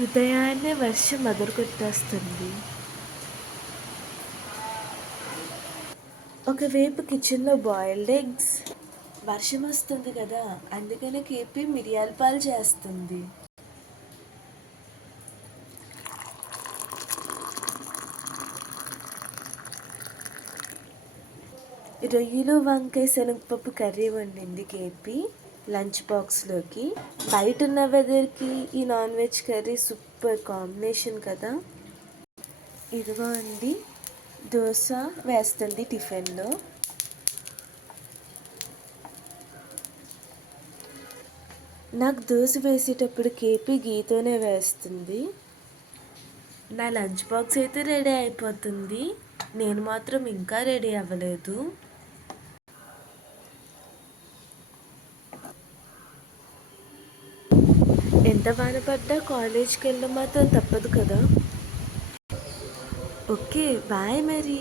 ఉదయాన్నే వర్షం అదరగొట్టేస్తుంది ఒకవైపు కిచెన్లో బాయిల్డ్ ఎగ్స్. వర్షం వస్తుంది కదా అందుకనే కేపీ మిరియాల పాలు చేస్తుంది. రొయ్యలు వంకాయ శనగపప్పు కర్రీ వండింది కేపీ. లంచ్ బాక్స్లోకి. బయట ఉన్న వెదర్కి ఈ non veg curry super combination కదా. ఇదిగో అండి దోశ వేస్తుంది టిఫిన్లో. నాకు దోశ వేసేటప్పుడు కేపీ గీతోనే వేస్తుంది. నా లంచ్ బాక్స్ అయితే రెడీ అయిపోతుంది. నేను మాత్రం ఇంకా రెడీ అవ్వలేదు. ఎంత వాన పడ్డా కాలేజ్కి వెళ్ళడం మాత్రం తప్పదు కదా? ఓకే బాయ్ మరి.